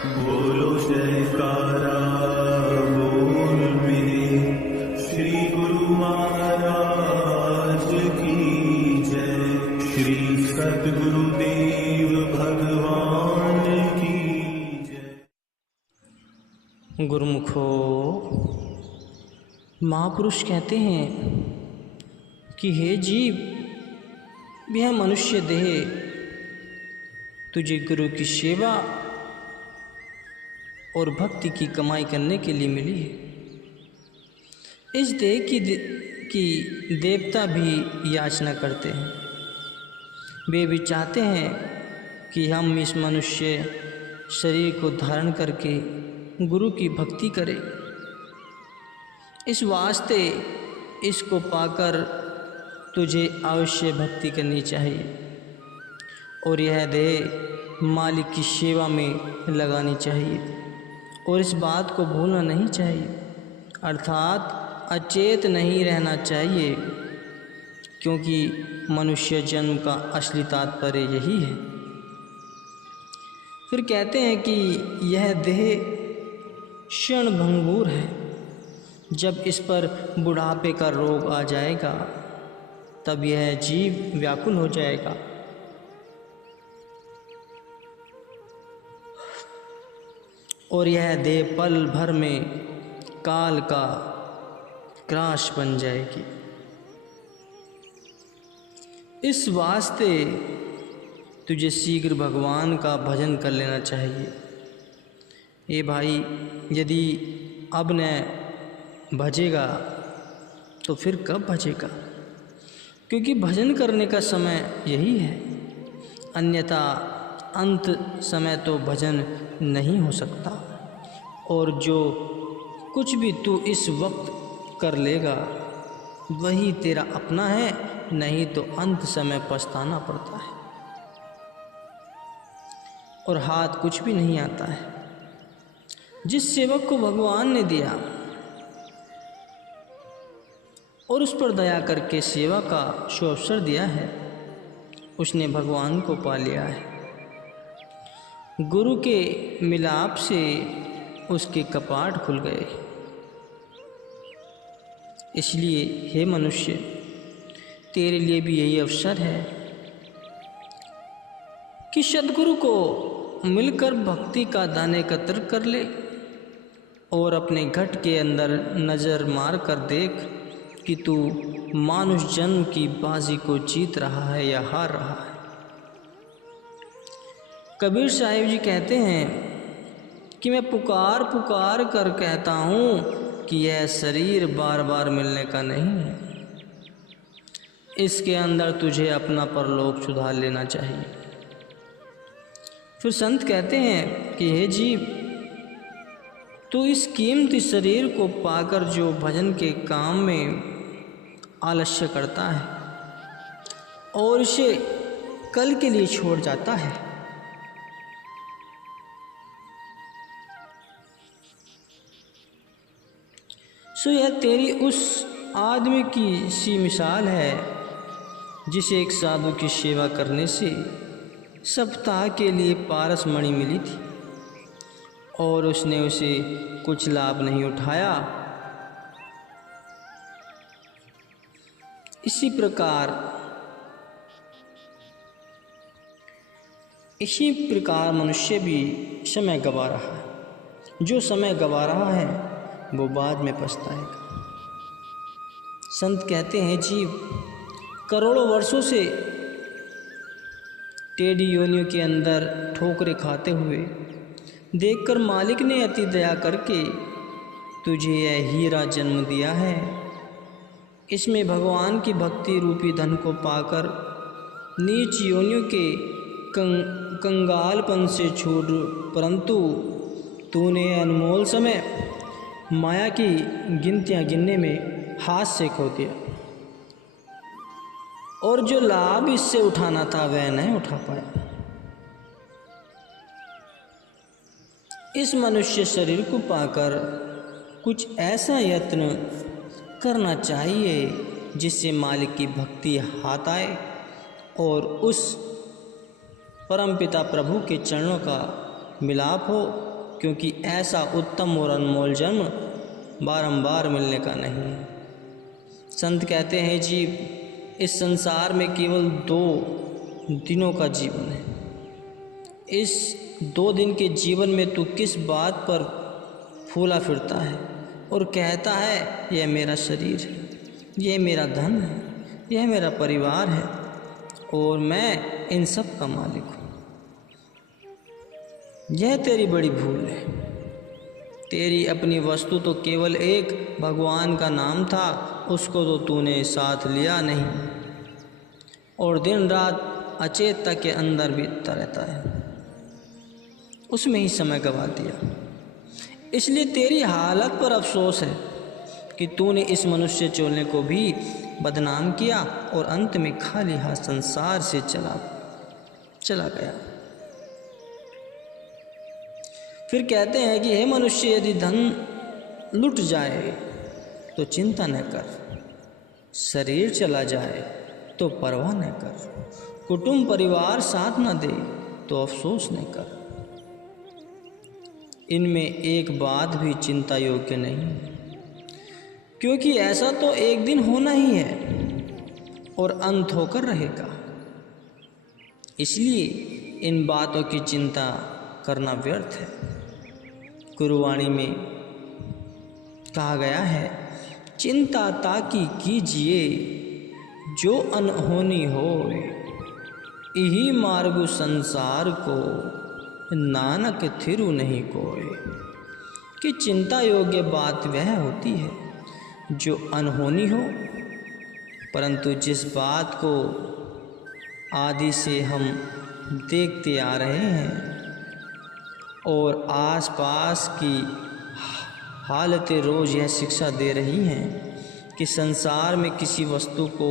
बोलो जयकारा बोल मेरे श्री गुरु महाराज की जय। श्री सद्गुरुदेव भगवान की जय। गुरुमुखो, महापुरुष कहते हैं कि हे जीव, यह मनुष्य देह तुझे गुरु की सेवा और भक्ति की कमाई करने के लिए मिली है। इस देह की देवता भी याचना करते हैं। वे भी चाहते हैं कि हम इस मनुष्य शरीर को धारण करके गुरु की भक्ति करें। इस वास्ते इसको पाकर तुझे अवश्य भक्ति करनी चाहिए और यह देह मालिक की सेवा में लगानी चाहिए और इस बात को भूलना नहीं चाहिए, अर्थात अचेत नहीं रहना चाहिए, क्योंकि मनुष्य जन्म का असली तात्पर्य यही है। फिर कहते हैं कि यह देह क्षण भंगुर है। जब इस पर बुढ़ापे का रोग आ जाएगा तब यह जीव व्याकुल हो जाएगा और यह देह पल भर में काल का ग्रास बन जाएगी। इस वास्ते तुझे शीघ्र भगवान का भजन कर लेना चाहिए। ये भाई, यदि अब न भजेगा तो फिर कब भजेगा? क्योंकि भजन करने का समय यही है, अन्यथा अंत समय तो भजन नहीं हो सकता। और जो कुछ भी तू इस वक्त कर लेगा वही तेरा अपना है, नहीं तो अंत समय पछताना पड़ता है और हाथ कुछ भी नहीं आता है। जिस सेवक को भगवान ने दिया और उस पर दया करके सेवा का सुअवसर दिया है, उसने भगवान को पा लिया है। गुरु के मिलाप से उसके कपाट खुल गए। इसलिए हे मनुष्य, तेरे लिए भी यही अवसर है कि सद्गुरु को मिलकर भक्ति का दान एकत्र कर ले और अपने घट के अंदर नज़र मार कर देख कि तू मानुष जन्म की बाजी को जीत रहा है या हार रहा है। कबीर साहिब जी कहते हैं कि मैं पुकार पुकार कर कहता हूँ कि यह शरीर बार बार मिलने का नहीं है, इसके अंदर तुझे अपना परलोक सुधार लेना चाहिए। फिर संत कहते हैं कि हे जीव, तू इस कीमती शरीर को पाकर जो भजन के काम में आलस्य करता है और इसे कल के लिए छोड़ जाता है, सो यह तेरी उस आदमी की सी मिसाल है जिसे एक साधु की सेवा करने से सप्ताह के लिए पारस मणि मिली थी और उसने उसे कुछ लाभ नहीं उठाया। इसी प्रकार मनुष्य भी समय गंवा रहा है। जो समय गंवा रहा है वो बाद में पछताएगा। संत कहते हैं जीव करोड़ों वर्षों से टेढ़ी योनियों के अंदर ठोकरें खाते हुए देखकर मालिक ने अति दया करके तुझे यह हीरा जन्म दिया है। इसमें भगवान की भक्ति रूपी धन को पाकर नीच योनियों के कंगालपन से छूट, परंतु तूने अनमोल समय माया की गिनतियाँ गिनने में हाथ से खो दिया और जो लाभ इससे उठाना था वह नहीं उठा पाया। इस मनुष्य शरीर को पाकर कुछ ऐसा यत्न करना चाहिए जिससे मालिक की भक्ति हाथ आए और उस परमपिता प्रभु के चरणों का मिलाप हो क्योंकि ऐसा उत्तम और अनमोल जन्म बारंबार मिलने का नहीं है। संत कहते हैं जी, इस संसार में केवल 2 दिनों का जीवन है। इस 2 दिन के जीवन में तू किस बात पर फूला फिरता है और कहता है यह मेरा शरीर है, यह मेरा धन है, यह मेरा परिवार है और मैं इन सब का मालिक हूँ। यह तेरी बड़ी भूल है। तेरी अपनी वस्तु तो केवल एक भगवान का नाम था, उसको तो तूने साथ लिया नहीं और दिन रात अचेतता के अंदर बीतता रहता है, उसमें ही समय गंवा दिया। इसलिए तेरी हालत पर अफसोस है कि तूने इस मनुष्य चोले को भी बदनाम किया और अंत में खाली हाथ संसार से चला गया। फिर कहते हैं कि हे मनुष्य, यदि धन लुट जाए तो चिंता न कर, शरीर चला जाए तो परवाह न कर, कुटुंब परिवार साथ न दे तो अफसोस न कर। इनमें एक बात भी चिंता योग्य नहीं है, क्योंकि ऐसा तो एक दिन होना ही है और अंत होकर रहेगा। इसलिए इन बातों की चिंता करना व्यर्थ है। गुरुवाणी में कहा गया है, चिंता ताकि कीजिए जो अनहोनी होए, यही मार्ग संसार को नानक थिरु नहीं कोय। कि चिंता योग्य बात वह होती है जो अनहोनी हो, परंतु जिस बात को आदि से हम देखते आ रहे हैं और आसपास की हालतें रोज़ यह शिक्षा दे रही हैं कि संसार में किसी वस्तु को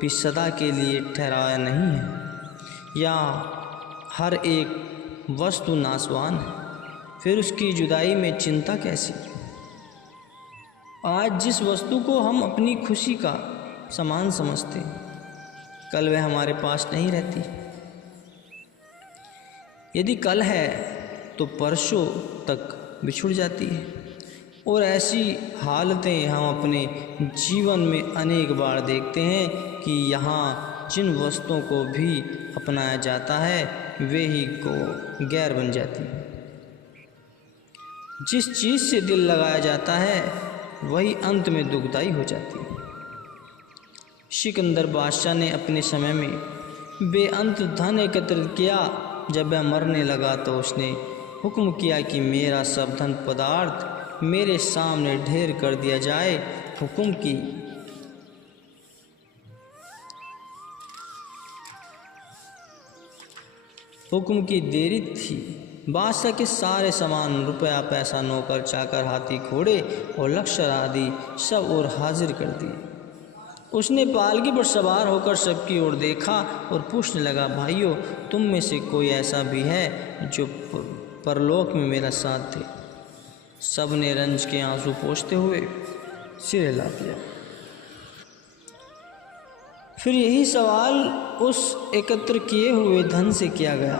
भी सदा के लिए ठहराया नहीं है या हर एक वस्तु नाशवान है, फिर उसकी जुदाई में चिंता कैसी। आज जिस वस्तु को हम अपनी खुशी का सामान समझते, कल वह हमारे पास नहीं रहती। यदि कल है तो परसों तक बिछुड़ जाती है और ऐसी हालतें हम अपने जीवन में अनेक बार देखते हैं कि यहाँ जिन वस्तुओं को भी अपनाया जाता है वे ही को गैर बन जाती है। जिस चीज़ से दिल लगाया जाता है वही अंत में दुखदाई हो जाती है। सिकंदर बादशाह ने अपने समय में बेअंत धन एकत्रित किया। जब वह मरने लगा तो उसने हुक्म किया कि मेरा सब धन पदार्थ मेरे सामने ढेर कर दिया जाए। हुक्म की देरी थी। बादशाह के सारे सामान, रुपया पैसा, नौकर चाकर, हाथी घोड़े और लश्कर आदि सब और हाजिर कर दिए। उसने पालकी पर सवार होकर सबकी ओर देखा और पूछने लगा, भाइयों, तुम में से कोई ऐसा भी है जो परलोक में मेरा साथ दे? सब ने रंज के आंसू पोंछते हुए सिर हिला दिया। फिर यही सवाल उस एकत्र किए हुए धन से किया गया।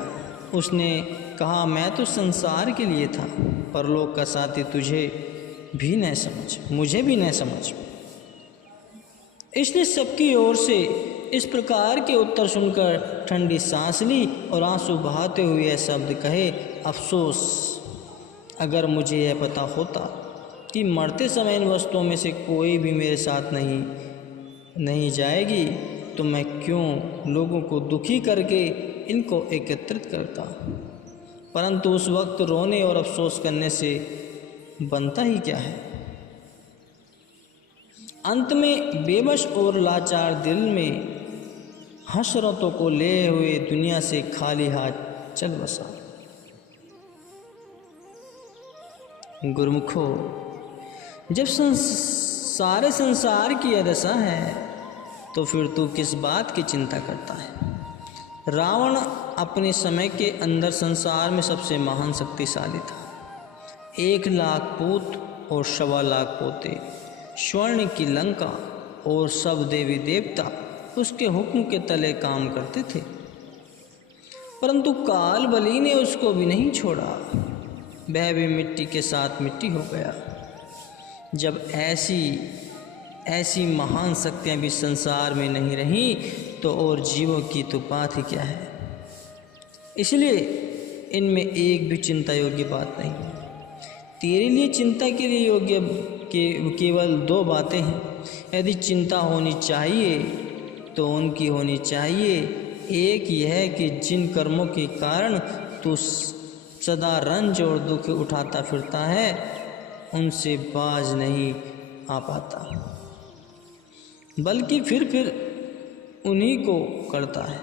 उसने कहा, मैं तो संसार के लिए था, परलोक का साथी तुझे भी न समझ, मुझे भी न समझ। इसने सबकी ओर से इस प्रकार के उत्तर सुनकर ठंडी सांस ली और आंसू बहाते हुए यह शब्द कहे, अफसोस, अगर मुझे यह पता होता कि मरते समय इन वस्तुओं में से कोई भी मेरे साथ नहीं जाएगी तो मैं क्यों लोगों को दुखी करके इनको एकत्रित करता। परंतु उस वक्त रोने और अफसोस करने से बनता ही क्या है। अंत में बेबस और लाचार दिल में हसरतों को ले हुए दुनिया से खाली हाथ चल बसा। गुरुमुखो, जब सारे संसार की यह दशा है तो फिर तू किस बात की चिंता करता है। रावण अपने समय के अंदर संसार में सबसे महान शक्तिशाली था। 1 लाख पूत और 1.25 लाख पोते, स्वर्ण की लंका और सब देवी देवता उसके हुक्म के तले काम करते थे। परंतु काल बली ने उसको भी नहीं छोड़ा। वह भी मिट्टी के साथ मिट्टी हो गया। जब ऐसी महान शक्तियाँ भी संसार में नहीं रहीं तो और जीवों की तो बात ही क्या है। इसलिए इनमें एक भी चिंता योग्य बात नहीं है। तेरे लिए चिंता के लिए योग्य केवल 2 बातें हैं। यदि चिंता होनी चाहिए तो उनकी होनी चाहिए। एक यह कि जिन कर्मों के कारण तू सदा रंज और दुख उठाता फिरता है उनसे बाज नहीं आ पाता, बल्कि फिर उन्हीं को करता है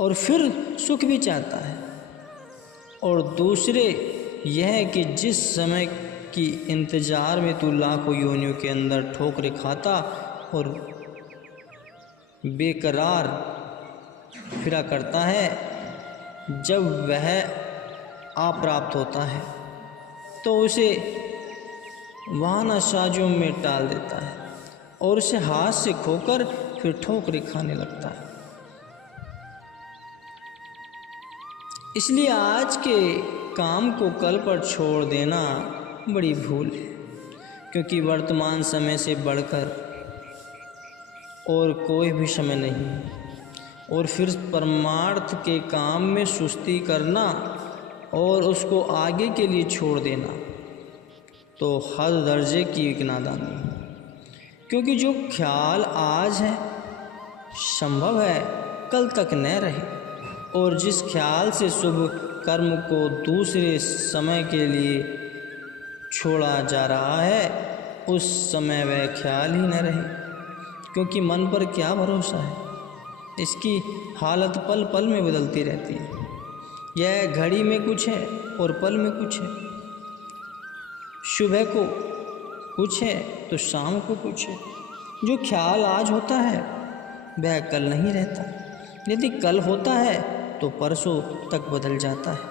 और फिर सुख भी चाहता है। और दूसरे यह कि जिस समय की इंतज़ार में तू लाखों योनियों के अंदर ठोकरें खाता और बेकरार फिरा करता है, जब वह अप्राप्त होता है तो उसे वाहनासाजियों में टाल देता है और उसे हाथ से खोकर फिर ठोकरें खाने लगता है। इसलिए आज के काम को कल पर छोड़ देना बड़ी भूल है, क्योंकि वर्तमान समय से बढ़कर और कोई भी समय नहीं है। और फिर परमार्थ के काम में सुस्ती करना और उसको आगे के लिए छोड़ देना तो हद दर्जे की एक नादानी। क्योंकि जो ख्याल आज है संभव है कल तक न रहे, और जिस ख्याल से शुभ कर्म को दूसरे समय के लिए छोड़ा जा रहा है उस समय वह ख्याल ही न रहे। क्योंकि मन पर क्या भरोसा है, इसकी हालत पल पल में बदलती रहती है। यह घड़ी में कुछ है और पल में कुछ है। सुबह को कुछ है तो शाम को कुछ है। जो ख्याल आज होता है वह कल नहीं रहता, यदि कल होता है तो परसों तक बदल जाता है।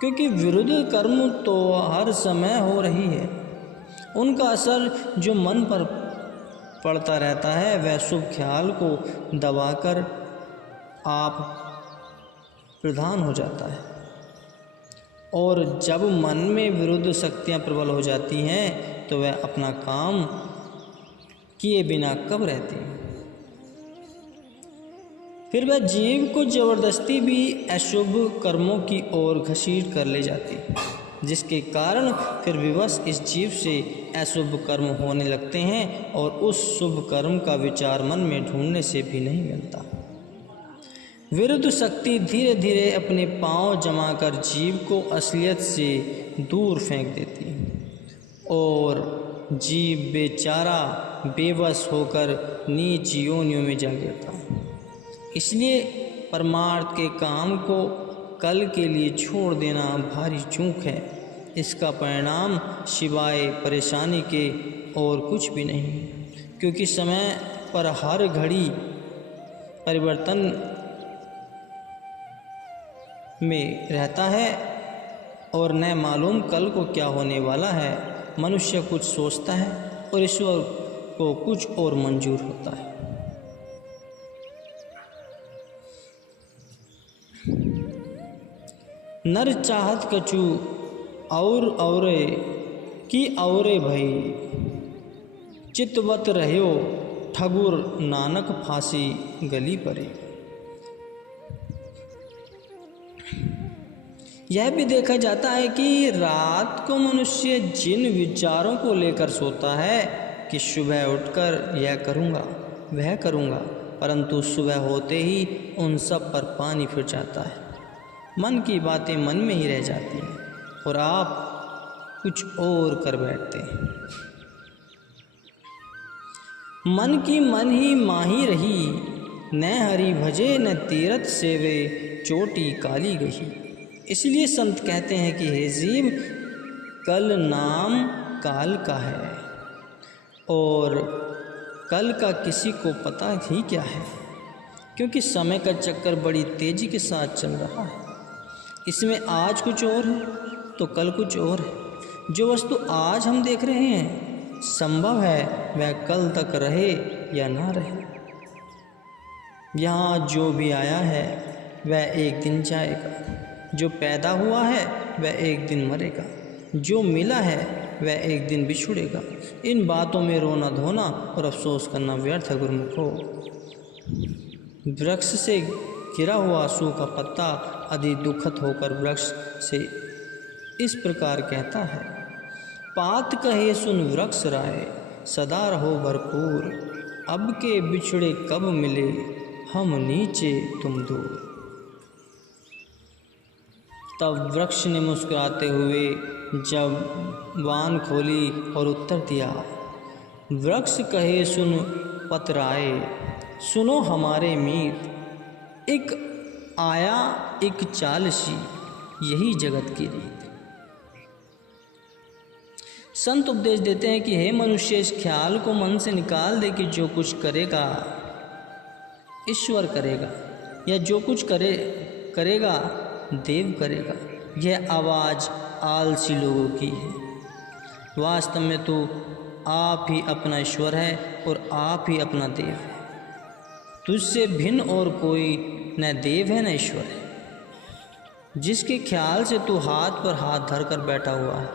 क्योंकि विरुद्ध कर्म तो हर समय हो रही है, उनका असर जो मन पर पड़ता रहता है वह शुभ ख्याल को दबाकर आप प्रधान हो जाता है। और जब मन में विरुद्ध शक्तियाँ प्रबल हो जाती हैं तो वह अपना काम किए बिना कब रहती हैं। फिर वह जीव को जबरदस्ती भी अशुभ कर्मों की ओर घसीट कर ले जाती है, जिसके कारण फिर विवश इस जीव से अशुभ कर्म होने लगते हैं और उस शुभ कर्म का विचार मन में ढूंढने से भी नहीं मिलता। विरुद्ध शक्ति धीरे धीरे अपने पांव जमाकर जीव को असलियत से दूर फेंक देती है और जीव बेचारा बेबस होकर नीच योनियों में जा गिरता है। इसलिए परमार्थ के काम को कल के लिए छोड़ देना भारी चूक है। इसका परिणाम सिवाय परेशानी के और कुछ भी नहीं, क्योंकि समय पर हर घड़ी परिवर्तन में रहता है और न मालूम कल को क्या होने वाला है। मनुष्य कुछ सोचता है और ईश्वर को कुछ और मंजूर होता है। नर चाहत कछु और औरे की औरे भई, चितवत रह्यो ठगुर नानक फांसी गली परे। यह भी देखा जाता है कि रात को मनुष्य जिन विचारों को लेकर सोता है कि सुबह उठकर यह करूँगा वह करूँगा, परंतु सुबह होते ही उन सब पर पानी फिर जाता है। मन की बातें मन में ही रह जाती हैं और आप कुछ और कर बैठते हैं। मन की मन ही माही रही, न हरि भजे न तीरथ सेवे, चोटी काली गही। इसलिए संत कहते हैं कि हे जीव, कल नाम काल का है और कल का किसी को पता ही क्या है, क्योंकि समय का चक्कर बड़ी तेजी के साथ चल रहा है। इसमें आज कुछ और है तो कल कुछ और है। जो वस्तु आज हम देख रहे हैं संभव है वह कल तक रहे या ना रहे। यहाँ जो भी आया है वह एक दिन जाएगा। जो पैदा हुआ है वह एक दिन मरेगा, जो मिला है वह एक दिन बिछुड़ेगा। इन बातों में रोना धोना और अफसोस करना व्यर्थ है गुरुमुखो। वृक्ष से गिरा हुआ सूखा पत्ता अधिक दुखद होकर वृक्ष से इस प्रकार कहता है, पात कहे सुन वृक्ष राय, सदा रहो भरपूर, अब के बिछड़े कब मिले, हम नीचे तुम दूर। तब वृक्ष ने मुस्कुराते हुए जब बान खोली और उत्तर दिया, वृक्ष कहे सुन पतराए, सुनो हमारे मीत, एक आया एक चालसी, यही जगत की रीत। संत उपदेश देते हैं कि हे मनुष्य, इस ख्याल को मन से निकाल दे कि जो कुछ करेगा ईश्वर करेगा, या जो कुछ करेगा देव करेगा। यह आवाज़ आलसी लोगों की है। वास्तव में तो आप ही अपना ईश्वर है और आप ही अपना देव है। तुझसे भिन्न और कोई न देव है न ईश्वर है। जिसके ख्याल से तू हाथ पर हाथ धर कर बैठा हुआ है,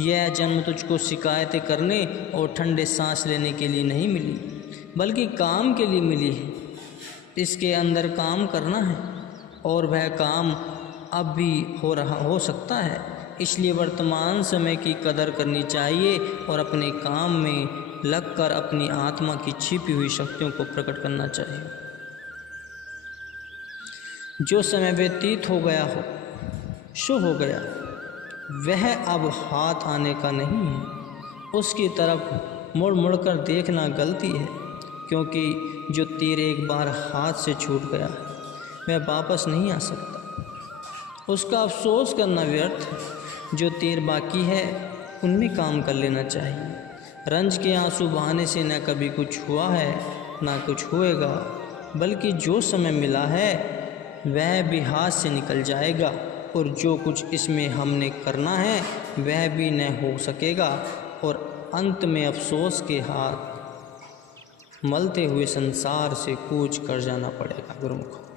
यह जन्म तुझको शिकायतें करने और ठंडे सांस लेने के लिए नहीं मिली, बल्कि काम के लिए मिली है। इसके अंदर काम करना है और वह काम अब भी हो सकता है। इसलिए वर्तमान समय की कदर करनी चाहिए और अपने काम में लगकर अपनी आत्मा की छिपी हुई शक्तियों को प्रकट करना चाहिए। जो समय व्यतीत हो गया हो सो हो गया, वह अब हाथ आने का नहीं है। उसकी तरफ मुड़ मुड़ कर देखना गलती है, क्योंकि जो तीर एक बार हाथ से छूट गया वह वापस नहीं आ सकता। उसका अफसोस करना व्यर्थ है। जो तीर बाकी है उनमें काम कर लेना चाहिए। रंज के आंसू बहाने से न कभी कुछ हुआ है ना कुछ होएगा, बल्कि जो समय मिला है वह भी हाथ से निकल जाएगा, और जो कुछ इसमें हमने करना है वह भी न हो सकेगा, और अंत में अफसोस के हाथ मलते हुए संसार से कूच कर जाना पड़ेगा। गुरुमुख।